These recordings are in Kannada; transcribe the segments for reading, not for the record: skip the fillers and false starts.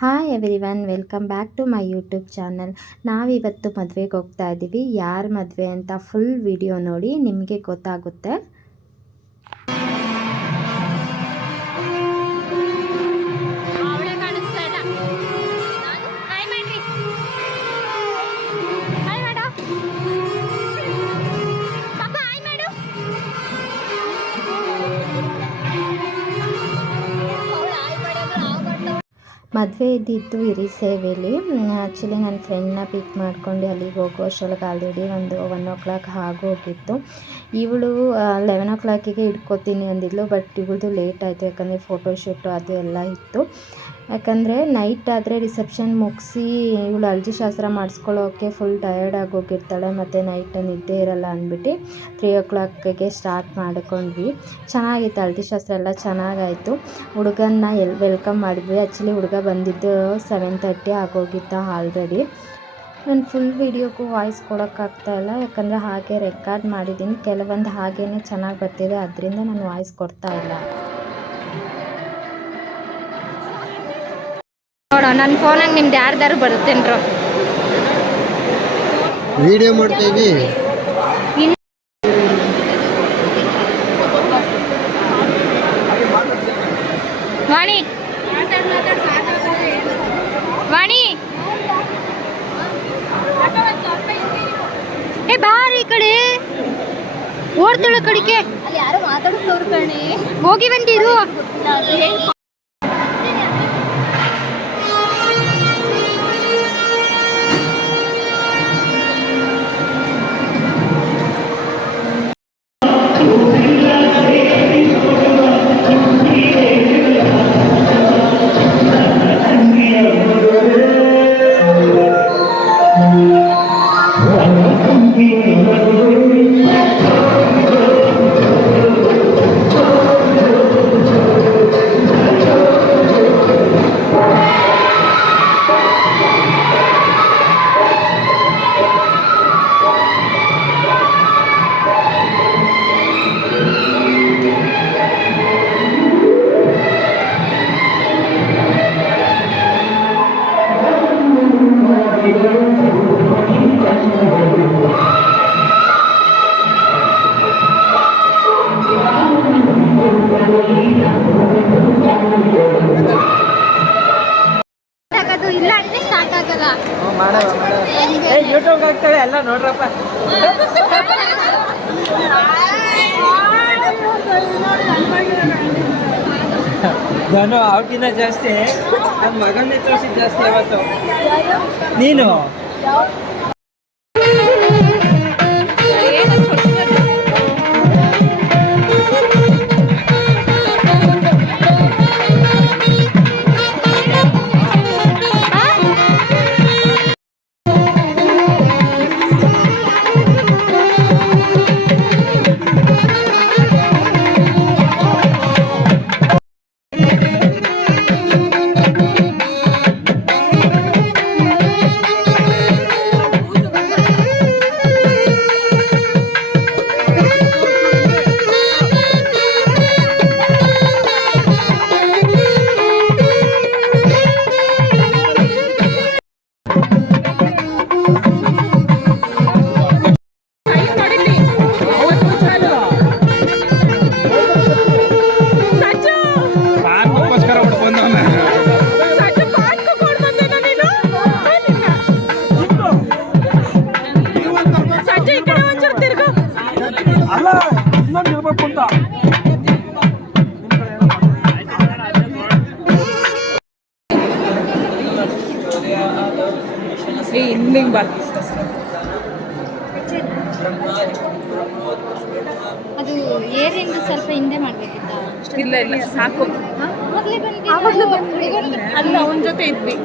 Hi everyone, welcome back to my YouTube channel. ನಾವಿವತ್ತು ಮದುವೆಗೆ ಹೋಗ್ತಾ ಇದ್ದೀವಿ. ಯಾರ ಮದುವೆ ಅಂತ ಫುಲ್ ವಿಡಿಯೋ ನೋಡಿ, ನಿಮಗೆ ಗೊತ್ತಾಗುತ್ತೆ. ಮದುವೆ ಇದ್ದಿದ್ದು ಹಿರಿಸೇವೆಯಲ್ಲಿ. ಆ್ಯಕ್ಚುಲಿ ನನ್ನ ಫ್ರೆಂಡ್ನ ಪಿಕ್ ಮಾಡ್ಕೊಂಡು ಅಲ್ಲಿಗೆ ಹೋಗೋ ಅಷ್ಟರೊಳಗೆ ಆಲ್ರೆಡಿ ಒಂದು 1 o'clock ಆಗೋಗಿತ್ತು. ಇವಳು 11 o'clock ಇಟ್ಕೋತೀನಿ ಅಂದಿದ್ಲು. ಬಟ್ ಇವಳದು ಲೇಟ್ ಆಯಿತು, ಯಾಕಂದರೆ ಫೋಟೋಶೂಟು ಅದು ಎಲ್ಲ ಇತ್ತು. ಯಾಕಂದರೆ ನೈಟ್ ಆದರೆ ರಿಸೆಪ್ಷನ್ ಮುಗಿಸಿ ಇವಳು ಹಳದಿ ಶಾಸ್ತ್ರ ಮಾಡಿಸ್ಕೊಳ್ಳೋಕ್ಕೆ ಫುಲ್ ಟಯರ್ಡ್ ಆಗೋಗಿರ್ತಾಳೆ, ಮತ್ತು ನೈಟ್ ನಿದ್ದೆ ಇರಲ್ಲ ಅಂದ್ಬಿಟ್ಟು 3 o'clock ಸ್ಟಾರ್ಟ್ ಮಾಡ್ಕೊಂಡ್ವಿ. ಚೆನ್ನಾಗಿತ್ತು, ಹಳದಿ ಶಾಸ್ತ್ರ ಎಲ್ಲ ಚೆನ್ನಾಗಾಯಿತು. ಹುಡುಗನ್ನ ವೆಲ್ಕಮ್ ಮಾಡಿದ್ವಿ. ಆ್ಯಕ್ಚುಲಿ ಹುಡುಗ ಬಂದಿದ್ದು 7:30 ಆಗೋಗಿತ್ತು ಆಲ್ರೆಡಿ. ನಾನು ಫುಲ್ ವೀಡಿಯೋಕ್ಕೂ ವಾಯ್ಸ್ ಕೊಡೋಕ್ಕಾಗ್ತಾಯಿಲ್ಲ, ಯಾಕಂದರೆ ಹಾಗೆ ರೆಕಾರ್ಡ್ ಮಾಡಿದ್ದೀನಿ. ಕೆಲವೊಂದು ಹಾಗೇ ಚೆನ್ನಾಗಿ ಬರ್ತಿದೆ, ಅದರಿಂದ ನಾನು ವಾಯ್ಸ್ ಕೊಡ್ತಾಯಿಲ್ಲ. ನೋಡೋ ನನ್ನ ಫೋನಾಗ ನಿಮ್ದು ಯಾರ್ದಾರು ಬರುತ್ತೇನ್ರೋ. ವಿಡಿಯೋ ಮಾಡ್ತೀವಿ. ವಾಣಿ ವಾಣಿ ಏ ಬಾರಿ ಈ ಕಡೆ ಓಡ್ತಾಳ ಕಡಿಕೆ ಹೋಗಿ ಬಂದಿರು. ಇಲ್ಲ ಅಂದ್ರೆ ಸ್ಟಾರ್ಟ್ ಆಗಲ್ಲ. ಯೂಟ್ಯೂಬ್ ಹಾಕ್ತಾಳೆ ಎಲ್ಲ ನೋಡ್ರಪ್ಪ. ನಾನು ಅವ್ರಿಗಿಂತ ಜಾಸ್ತಿ ನನ್ನ ಮಗನ್ನೇ ತೋರಿಸಿ ಜಾಸ್ತಿ ಅವತ್ತು. ನೀನು ಹಿಂದಿಂಗ್ ಬಾ. ಅದು ಏರಿಂದ ಸ್ವಲ್ಪ ಹಿಂದೆ ಮಾಡ್ಬೇಕಿತ್ತ? ಇಲ್ಲ ಇಲ್ಲ ಸಾಕು. ಅಲ್ಲ ಅವನ ಜೊತೆ ಇದ್ವಿ.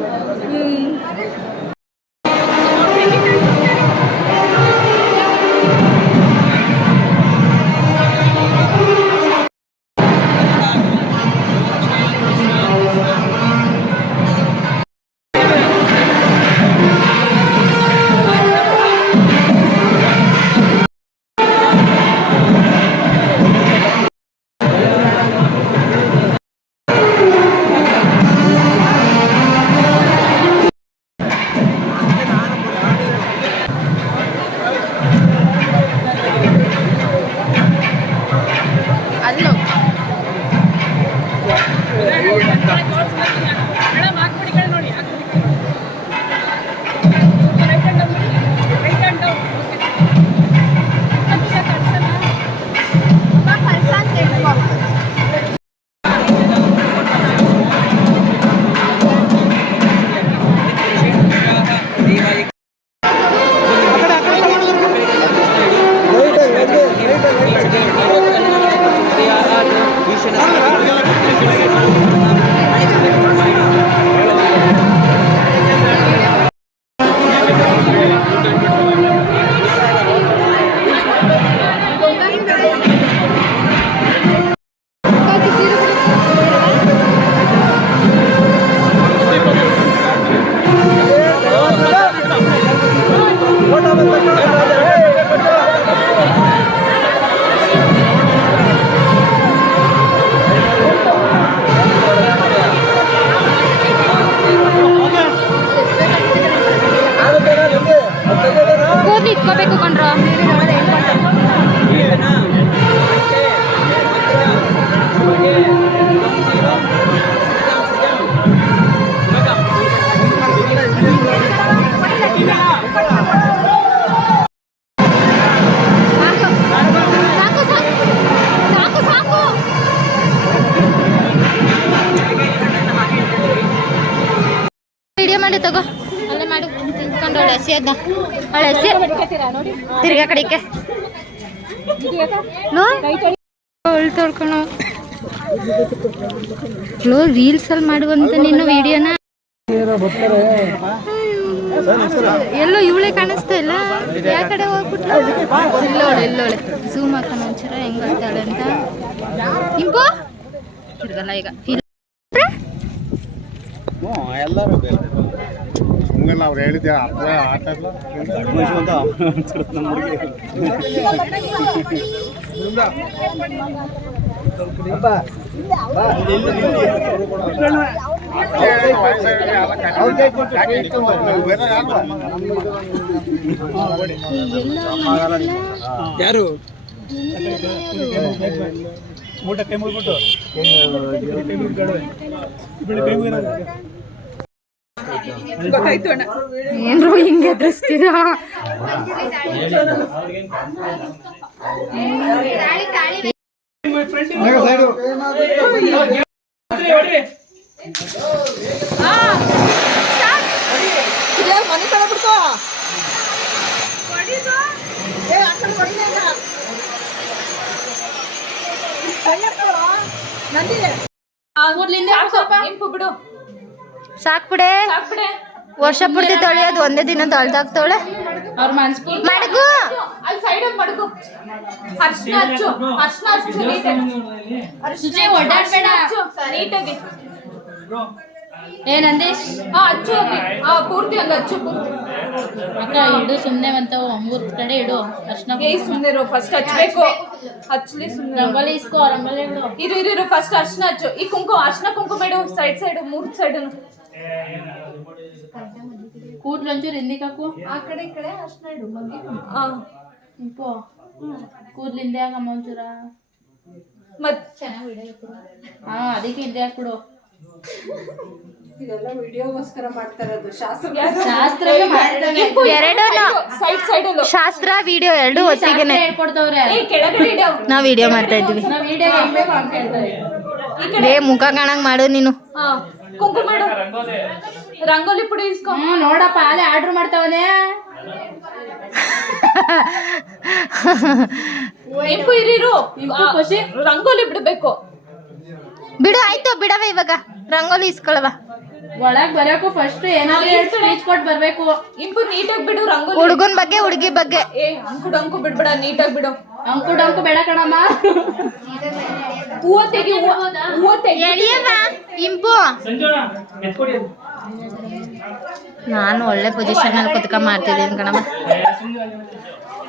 ಮಾಡಿ ತಗೋ, ಅಲ್ಲೇ ಮಾಡಿ ತಿನ್ಕೊಂಡು ಅವಳು ಎಸಿ ಅದ, ಅವಳು ಎಸಿ ತಿರ್ಗಾ ಕಡೆಗೆ ಅವಳು ತೊಳ್ಕೊಳು. ರೀಲ್ಸಲ್ಲಿ ಮಾಡುವಂತ ನೀನು ವಿಡಿಯೋನ ಎಲ್ಲೋ ಇವಳೆ ಕಾಣಿಸ್ತಾ ಇಲ್ಲ, ಯಾವ ಕಡೆ ಹೋಗ್ಬಿಟ್ಲು? ಇಲ್ಲೋಳೆ ಝೂಮ್ ಹಾಕೋಣ ಒಂಚೂರ ಹೆಂಗ್ ಬರ್ತಾಳೆ ಅಂತ. ಇಂಪು ತಿರ್ಗಲ್ಲ ಈಗ ಎಲ್ಲರೂ ಅವ್ರು ಹೇಳಿದ್ದೆ ಆಟ ಯಾರು ಊಟ ಕೈ ಮುಗಿಬಿಟ್ಟು ಏನ್ರು ಹಿಂಗೆ ಎದುರಿಸ್ತೀರಾ? ಮನೆ ಕಡೆ ಬಿಡ್ಕೋ ಬಿಡು, ಸಾಕ್ ಬಿಡೆ. ವರ್ಷ ಪೂರ್ತಿ ತೊಳೆಯೋದು ಒಂದೇ ದಿನ ತೊಳೆದಾಕ್ತವಳೆ. ಅವ್ರ ಮನ್ಸ್ಪು ಮಡಗು ಅಲ್ಲಿ ಸೈಡ್ ಅಲ್ಲಿ ಮಡಗು, ಅರ್ಶನ ಹಚ್ಚು, ಅರ್ಶನ ಹಚ್ಚು ನೀಟಾಗಿ, ಓಡಾಡ್ಬೇಡ ನೀಟಾಗಿ. ಏ ನಂದೀಶ್, ಹಚ್ಚು ಪೂರ್ತಿ ಹಂಗ ಹಚ್ಚು ಅಕ್ಕ ಇಡು ಸುಮ್ಮನೆ ಅಂತ 3 ಕಡೆ ಇಡು. ಅರ್ಶನ ಸುಮ್ಮನೆ ಫಸ್ಟ್ ಹಚ್ಬೇಕು, ಹಚ್ಲಿ ಸುಮ್ಮನೆ. ರಂಗೋಲಿ ಇಸ್ಕೋ, ರಂಗೋಲಿ ಇಡು. ಇರು ಫಸ್ಟ್ ಅರ್ಶನ ಹಚ್ಚು. ಈ ಅರ್ಶನ ಕುಂಕುಮ ಇಡು, ಸೈಡ್ 3 ಸೈಡ್. ಕೂದ್ಲು ಒಂಚೂರು ಹಿಂದಿಗೆ ಹಾಕು, ಆ ಕಡೆ ಈ ಕಡೆ ಅರ್ಶನ ಇಡು. ಇಂಪು ಕೂದ್ಲು ಹಿಂದೆ ಹಾಕಮ್ಮ ಒಂಚೂರ. ಹಾ ಅದಕ್ಕೆ ಹಿಂದೆ ಹಾಕ್ಬಿಡು. ಇದೆಲ್ಲ ವಿಡಿಯೋಗೋಸ್ಕರ ಮಾಡ್ತಾರದು, ಶಾಸ್ತ್ರ ಎರಡು ಶಾಸ್ತ್ರ ವಿಡಿಯೋ ಎರಡು ಒಟ್ಟಿಗೆನೆ ಹೇಳ್ಕೊಡ್ತವ್ರೆ. ನಾವ್ ವಿಡಿಯೋ ಮಾಡ್ತಾ ಇದ್ವಿ. ಏ ಮುಖ ಕಾಣಂಗ್ ಮಾಡು ನೀನು. ಕುಂಕುಮ ಇಡು, ರಂಗೋಲಿ ಪುಡಿ ಇಸ್ಕೊ. ನೋಡಪ್ಪ ಅಲ್ಲೇ ಆರ್ಡರ್ ಮಾಡ್ತಾವನೆ. ಇರು ರಂಗೋಲಿ ಬಿಡ್ಬೇಕು. ಬಿಡು ಆಯ್ತು, ಬಿಡವ ಇವಾಗ ರಂಗೋಲಿ ಇಸ್ಕೊಳವ. ಒಳಗ್ ಬರಕು ಫಸ್ಟ್ ಏನಾದ್ರು ಸ್ಪೀಚ್ ಕೊಟ್ಟು ಬರ್ಬೇಕು. ನೀಟಾಗಿ ಬಿಡು ರಂಗೋಲಿ. ಹುಡುಗನ್ ಬಗ್ಗೆ ಹುಡುಗಿ ಬಗ್ಗೆ ಅಂಕು ಬಿಡ್ಬೇಡ, ನೀಟಾಗಿ ಬಿಡು. ಅಂಕು ಬೇಡ ಕಣಮ್ಮ. ಹೂವ ತೆಗಿ, ಇಂಪು. ನಾನು ಒಳ್ಳೆ ಪೊಸಿಷನ್ ಅಲ್ಲಿ ಕುತ್ಕೊಂಡ್ ಮಾಡ್ತಿದ್ದೀನಿ ಕಣಮ್ಮ.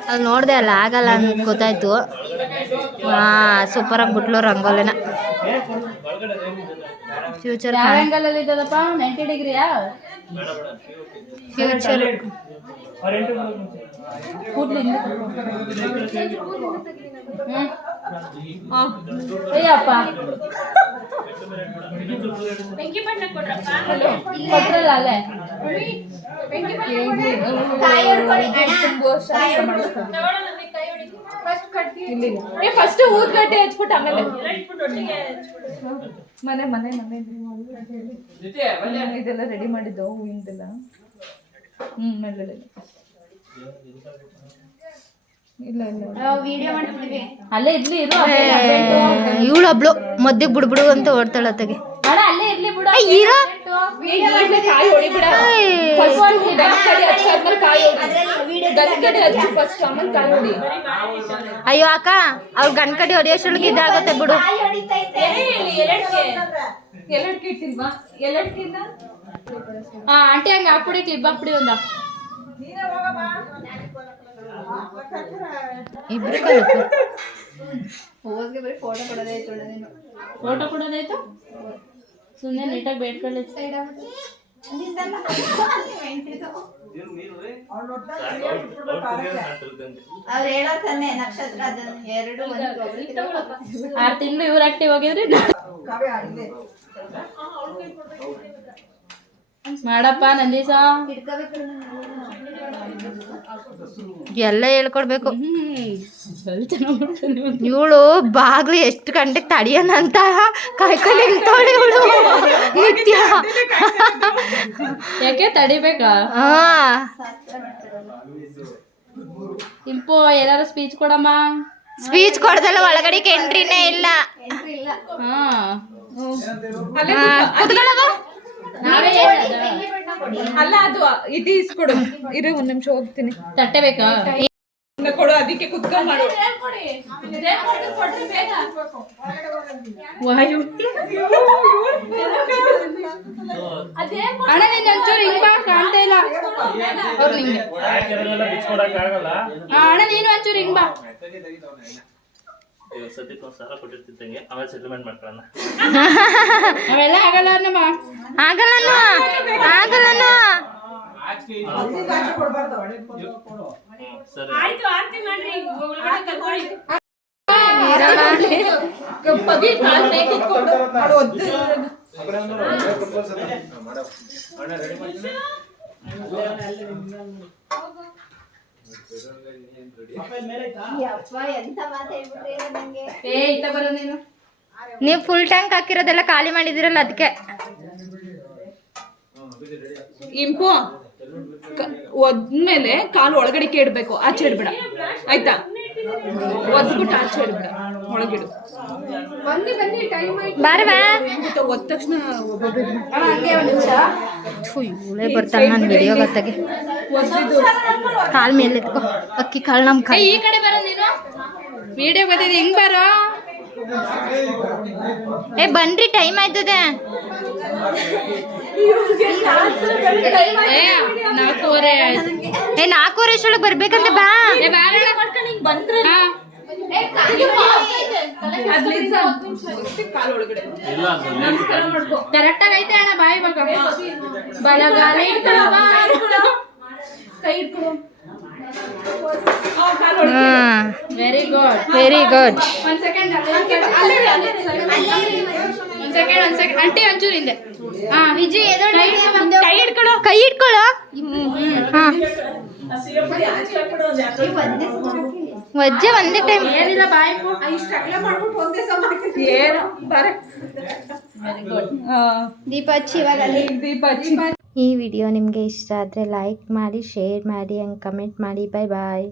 ಅಲ್ಲಿ ನೋಡ್ದೆ ಅಲ್ಲ, ಆಗಲ್ಲ ಅಂತ ಗೊತ್ತಾಯ್ತು. ಸೂಪರ್ ಆಗ್ಬಿಟ್ಲು ರಂಗೋಲಿನ. ಫ್ಯೂಚರ್ ಯಾವ ಆಂಗಲ್ ಅಲ್ಲಿ ಇದ್ದದಪ್ಪ? 90 ಡಿಗ್ರಿಯಾ? ಫ್ಯೂಚರ್ ಅಯ್ಯಪ್ಪ ಕೊಟ್ರಲ್ಲ ಅಲ್ಲೇ. ಫಸ್ಟ್ ಊದ್ಗಡ್ಡೆ ಹಚ್ಬಿಟ್ಟು ಆಮೇಲೆ ಮನೆ ಇದೆಲ್ಲ ರೆಡಿ ಮಾಡಿದ್ದು ಹೂವಿಂದೆಲ್ಲ. ಇಲ್ಲ ಅಲ್ಲೇ ಇರ್ಲಿ ಇರು. ಇವಳೊಬ್ಳು ಮದ್ದಿಗೆ ಬಿಡ್ಬಿಡು ಅಂತ ಓಡ್ತಾಳ ತೆಗೆ. ಅಲ್ಲೇ ಇರ್ಲಿ ಬಿಡು. ಕಾಯಿ ಹೊಡಿಬಿಡ. ಅಯ್ಯೋ ಅಕ್ಕ, ಅವ್ರ ಗಂಡ್ ಕಡೆ ಹೊಡಿಯೋಷ್ಟೊಳಗೆ ಇದಾಗುತ್ತೆ ಬಿಡು. ಎಲ್ಲಡ್ಕೆ ಇಟ್ಟಿಲ್ವಾ? ಎಲ್ಲಡ್ಕಿಂದ ಆಂಟಿ ಹಂಗ ಹಾಕ್ಬಿಡಿ, ಕ್ಲಿಪ್ ಹಾಕ್ಬಿಡಿ ಒಂದ. ಇಬ್ರು ಕಲಿಪು. ಫೋಟೋ ಕೊಡೋದಾಯ್ತು. ಸುಮ್ಮನೆ ನೀಟಾಗಿ ಬೇಡ್ಕೊಳ್ಳಿ. ಅವ್ರು ಹೇಳೋ ತಾನೆ ನಕ್ಷತ್ರ 6 ತಿಂಗಳು ಇವ್ರು ಆಕ್ಟಿವ್ ಆಗಿದ್ರಿ. ಮಾಡಪ್ಪ ನಂದೀಸ. ಎಲ್ಲ ಹೇಳ್ಕೊಡ್ಬೇಕು. ಇವಳು ಬಾಗ್ಲು ಎಷ್ಟು ಗಂಟೆಗೆ ತಡಿಯೋಣ ಅಂತ ಕಾಯ್ಕೊಂಡು ನಿಂತವಳೆ ಇವಳು ನಿತ್ಯ. ಯಾಕೆ ತಡಿಬೇಕಾ? ಇಂಪು ಏನಾದ್ರು ಸ್ಪೀಚ್ ಕೊಡಮ್ಮ. ಸ್ಪೀಚ್ ಕೊಡ್ದಲ್ಲ ಒಳಗಡೆಗೆ ಎಂಟ್ರಿನೇ ಇಲ್ಲ. ಹಾ ನಾವೇ ಅಲ್ಲ ಅದು ಇದು ಇಸ್ಕೊಡು. ಇರು ಒಂದ್ ನಿಮಿಷ ಹೋಗ್ತೀನಿ. ತಟ್ಟೆ ಬೇಕಾ? ಕೊಡು, ಅದಕ್ಕೆ ಕುತ್ಕೊಂಡ್ ಮಾಡು. ವಾಯು ಅಣ್ಣ ನೀನ್ ಒಂಚೂರು ಹಿಂಗ್ ಬಾ, ಕಾಣ್ತಾ ಇಲ್ಲ ಅವ್ರು ನಿಂಗೆ. ಅಣ್ಣ ನೀನು ಒಂಚೂರು ಹಿಂಗ್ ಬಾ. ಅವೆಲ್ಲ ಆಗಲ್ಲ ಅನ್ನಮ್ಮ. ಆಗಲ್ಲ ಎಂತ ಮಾತಾಡ್ಬಿಟ್ರಿ ನಂಗೆ. ಇತ್ತ ಬರೋ ನೀನು. ನೀವು ಫುಲ್ ಟ್ಯಾಂಕ್ ಹಾಕಿರೋದೆಲ್ಲ ಖಾಲಿ ಮಾಡಿದಿರಲ್ಲ ಅದಕ್ಕೆ. ಇಂಪು ಒದ್ಮೇಲೆ ಕಾಲು ಒಳಗಡೆ ಇಡ್ಬೇಕು, ಆಚೆ ಇಡ್ಬೇಡ ಆಯ್ತಾ? ಒದ್ಬಿಟ್ಟು ಆಚೆ ಇಡ್ಬೇಡ, ಒಳಗಿಡು. ಬಾರವಾ ಒದ್ದ ತಕ್ಷಣ ಹಂಗೆ ಒಂದ್ ನಿಮಿಷ. ಇವಳೇ ಬರ್ತಾಳೆ ನನ್ನ ವಿಡಿಯೋ ಗೊತ್ತಾಗೆ. ಕಾಲ್ ಮೇಲೆ ಎತ್ಕೋ, ಅಕ್ಕಿ ಕಾಳು ನಮ್ಮ ಕೈ. ಈ ಕಡೆ ಬರೋ ನೀನು. ವಿಡಿಯೋ ಬರ್ತಿದೆ, ಹಿಂಗ್ ಬರೋ. ಬನ್ರಿ, ಟೈಮ್ ಆಯ್ತದೆ. 4:15 ಆಯ್ತು. 4:15 ಅಷ್ಟೊಳಗೆ ಬರ್ಬೇಕಂತ ಬಾ. ಕಾಲು ಒಳಗಡೆ ಕರೆಕ್ಟ್ ಆಗಿ ಐತೆ ಅಣ್ಣ. ಬಾಯ್ ಇವಾಗ ಬಲಗಾಲ ಇಟ್ಕೊಳ್ಳೋ, ಕೈ ಇಟ್ಕೊಳ್ಳೋ. Very good. ಒಂದ್ ಸೆಕೆಂಡ್ ಆಂಟಿ, ಒಂಚೂರು ಹಿಂದೆ. ಹಾ ವಿಜಯ್ ಕೈ ಇಟ್ಕೊಳ್ಳೋ. ವಜ್ಜೆ ಒಂದೇ ಟೈಮ್ ಏನಿಲ್ಲ, ಬಾಯ್ ದೀಪ ಹಚ್ಚಿ ಇವಾಗ ಅಲ್ಲಿ. ಈ ವಿಡಿಯೋ ನಿಮಗೆ ಇಷ್ಟ ಆದರೆ ಲೈಕ್ ಮಾಡಿ, ಶೇರ್ ಮಾಡಿ, ಹಂಗೆ ಕಮೆಂಟ್ ಮಾಡಿ. ಬಾಯ್ ಬಾಯ್.